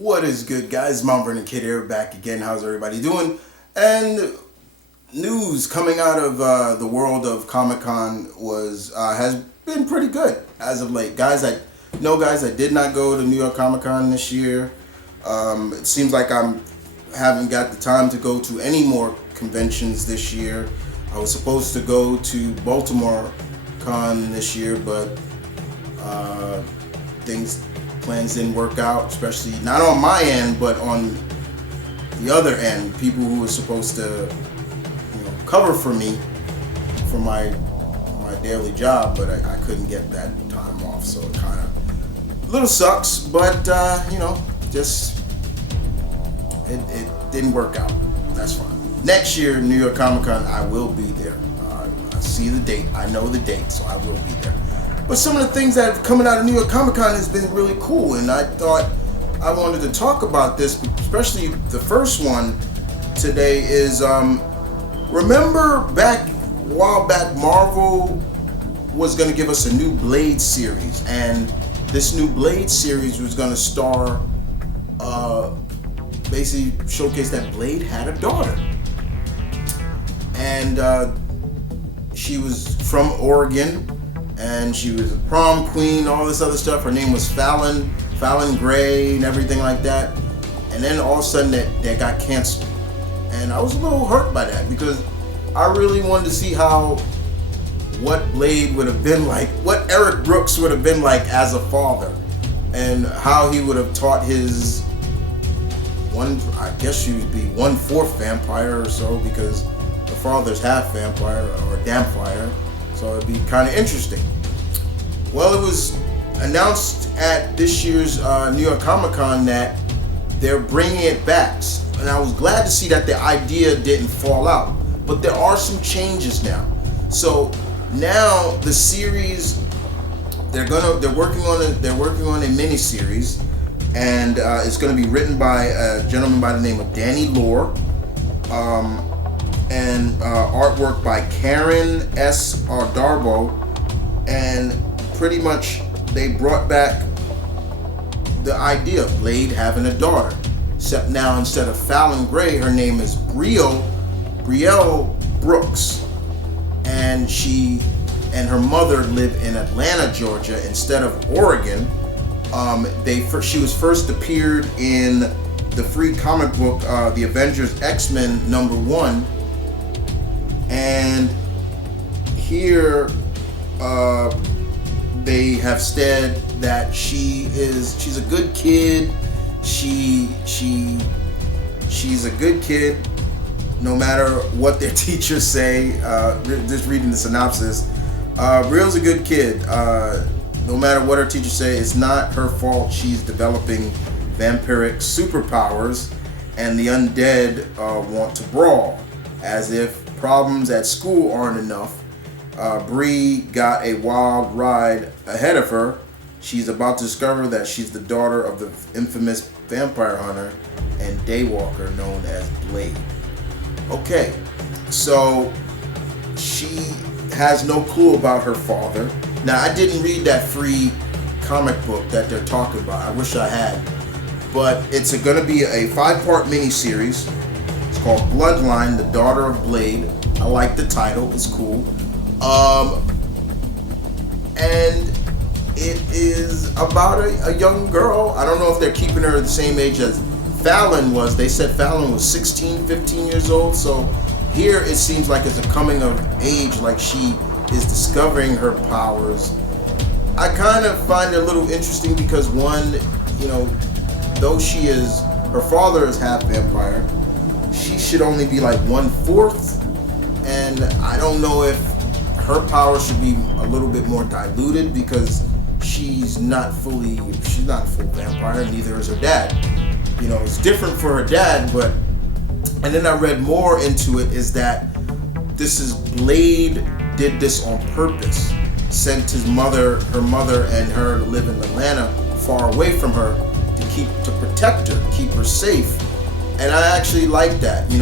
What is good, guys? Mount Vernon Kid here, back again. How's everybody doing? And news coming out of the world of Comic-Con has been pretty good as of late. Guys, I did not go to New York Comic-Con this year. It seems like I haven't got the time to go to any more conventions this year. I was supposed to go to Baltimore Con this year, but plans didn't work out, especially not on my end, but on the other end. People who were supposed to, cover for me for my daily job, but I couldn't get that time off, so it kind of a little sucks. But just it didn't work out. That's fine. Next year, New York Comic Con, I will be there. I see the date. I know the date, so I will be there. But some of the things that are coming out of New York Comic Con has been really cool, and I thought I wanted to talk about this, especially the first one today is, remember a while back, Marvel was going to give us a new Blade series, and this new Blade series was going to star, basically showcase that Blade had a daughter. And she was from Oregon, and she was a prom queen, all this other stuff. Her name was Fallon Gray and everything like that. And then all of a sudden that got canceled. And I was a little hurt by that, because I really wanted to see what Blade would have been like, what Eric Brooks would have been like as a father, and how he would have taught his I guess she would be 1/4 vampire or so, because the father's half vampire or dampfire. So it'd be kind of interesting. Well, it was announced at this year's New York Comic Con that they're bringing it back, and I was glad to see that the idea didn't fall out. But there are some changes now. So now the series, they're working on a mini series, and it's going to be written by a gentleman by the name of Danny Lore. And artwork by Karen S. Darbo, and pretty much they brought back the idea of Blade having a daughter, except now instead of Fallon Gray, her name is Brielle Brooks, and she and her mother live in Atlanta, Georgia, instead of Oregon. She was first appeared in the free comic book, The Avengers X-Men #1. And here they have said that she's a good kid. She's a good kid, no matter what their teachers say. Just reading the synopsis, Brielle's a good kid. No matter what her teachers say, it's not her fault. She's developing vampiric superpowers, and the undead want to brawl, as if problems at school aren't enough. Bree got a wild ride ahead of her. She's about to discover that she's the daughter of the infamous vampire hunter and daywalker known as Blade. Okay, so she has no clue about her father. Now, I didn't read that free comic book that they're talking about. I wish I had. But it's going to be a 5-part miniseries. It's called Bloodline, The Daughter of Blade. I like the title. It's cool. And it is about a young girl. I don't know if they're keeping her the same age as Fallon was. They said Fallon was 16, 15 years old. So here it seems like it's a coming of age, like she is discovering her powers. I kind of find it a little interesting because one, though her father is half vampire, she should only be like 1/4, and I don't know if her power should be a little bit more diluted, because she's not a full vampire, neither is her dad. It's different for her dad, and then I read more into it, is that Blade did this on purpose, sent her mother and her to live in Atlanta, far away from her, to protect her, keep her safe. And I actually like that. He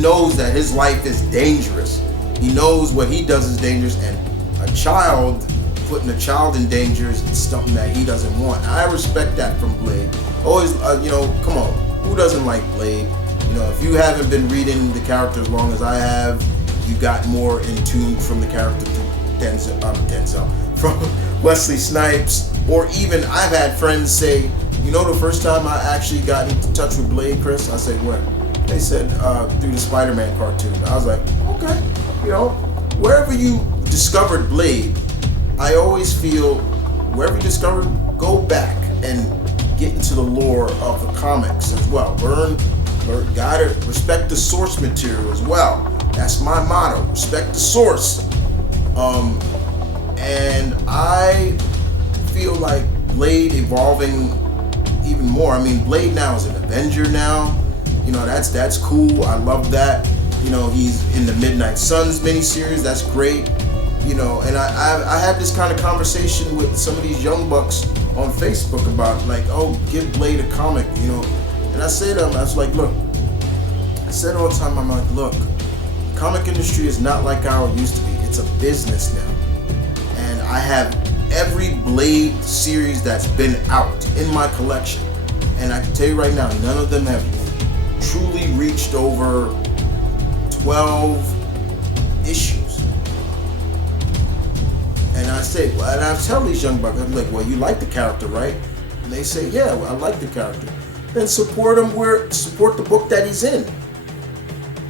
knows that his life is dangerous. He knows what he does is dangerous, and putting a child in danger is something that he doesn't want. I respect that from Blade. always, come on, who doesn't like Blade? If you haven't been reading the character as long as I have, you got more in tune from the character through Denzel, from Wesley Snipes, or even I've had friends say, the first time I actually got in touch with Blade, Chris, I said, when? They said, through the Spider-Man cartoon. I was like, okay, wherever you discovered Blade, I always feel, wherever you discovered, go back and get into the lore of the comics as well. Learn, gotta respect the source material as well. That's my motto, respect the source. And I feel like Blade evolving even more. I mean, Blade now is an Avenger now. That's cool. I love that. He's in the Midnight Suns miniseries. That's great. And I had this kind of conversation with some of these young bucks on Facebook about like, oh, give Blade a comic, And I say to them, I was like, look, I said all the time, I'm like, look, the comic industry is not like how it used to be. It's a business now. And I have every Blade series that's been out in my collection. And I can tell you right now, none of them have truly reached over 12 issues. And I say, and I tell these young bucks, I'm like, well, you like the character, right? And they say, yeah, well, I like the character. Then support him support the book that he's in.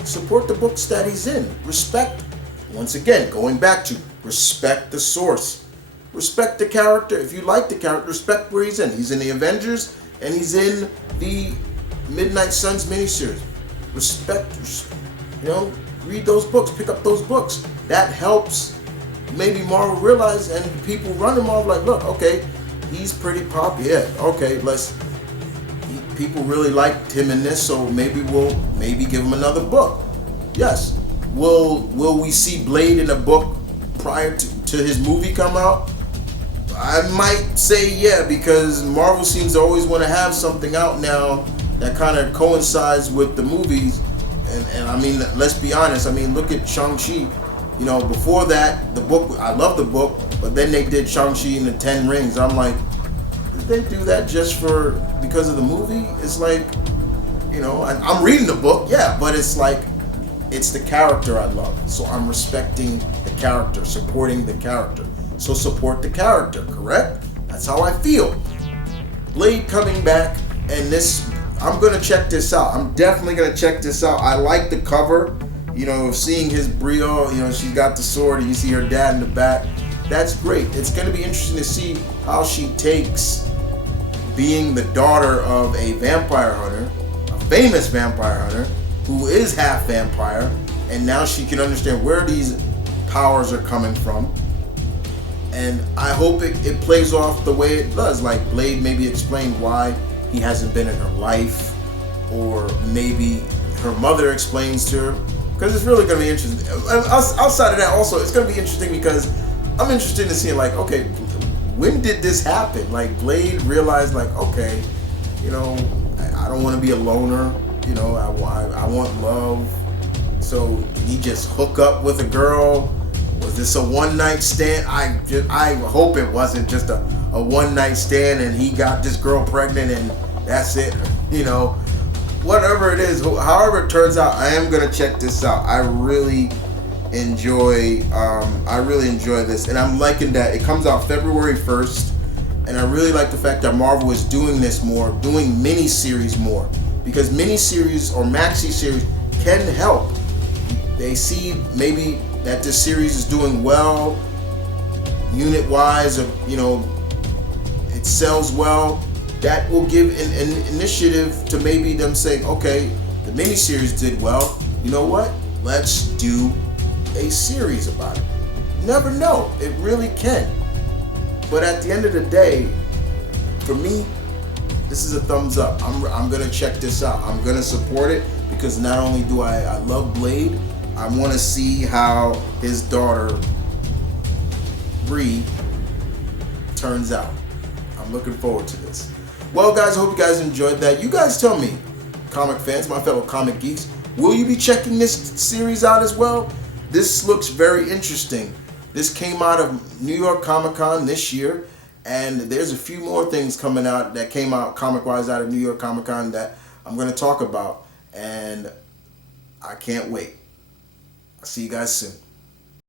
Support the books that he's in. Respect, once again, going back to respect the source. Respect the character. If you like the character, respect where he's in. He's in the Avengers and he's in the Midnight Suns miniseries. Respect, read those books, pick up those books. That helps maybe Marvel realize, and people run him off like, look, okay, he's pretty popular. Yeah, okay, people really liked him in this, so maybe we'll give him another book. Yes. Will we see Blade in a book prior to his movie come out? I might say yeah, because Marvel seems to always want to have something out now that kind of coincides with the movies. And I mean, let's be honest. I mean, look at Shang-Chi. Before that, the book, I love the book, but then they did Shang-Chi and the 10 Rings. I'm like, did they do that just because of the movie? It's like, I'm reading the book, yeah, but it's like, it's the character I love. So I'm respecting the character, supporting the character. So support the character, correct? That's how I feel. Blade coming back, and this, I'm going to check this out. I'm definitely going to check this out. I like the cover. Seeing his brio, she's got the sword and you see her dad in the back. That's great. It's going to be interesting to see how she takes being the daughter of a vampire hunter, a famous vampire hunter, who is half vampire, and now she can understand where these powers are coming from. And I hope it plays off the way it does. Like Blade maybe explained why he hasn't been in her life, or maybe her mother explains to her. Because it's really going to be interesting. Outside of that, also, it's going to be interesting because I'm interested in seeing, like, okay, when did this happen? Like, Blade realized, like, okay, I don't want to be a loner. I want love. So did he just hook up with a girl? Was this a one-night stand? I hope it wasn't just a one-night stand and he got this girl pregnant and that's it. Whatever it is, however it turns out, I am gonna check this out. I really enjoy this, and I'm liking that it comes out February 1st, and I really like the fact that Marvel is doing this more, doing mini-series more, because mini-series or maxi-series can help. They see maybe that this series is doing well, unit-wise, it sells well. That will give an initiative to maybe them saying, okay, the miniseries did well. You know what? Let's do a series about it. Never know. It really can. But at the end of the day, for me, this is a thumbs up. I'm going to check this out. I'm going to support it because not only do I love Blade, I want to see how his daughter, Bree, turns out. I'm looking forward to this. Well, guys, I hope you guys enjoyed that. You guys tell me, comic fans, my fellow comic geeks, will you be checking this series out as well? This looks very interesting. This came out of New York Comic Con this year, And there's a few more things coming out that came out comic-wise out of New York Comic Con that I'm going to talk about. And I can't wait. I'll see you guys soon.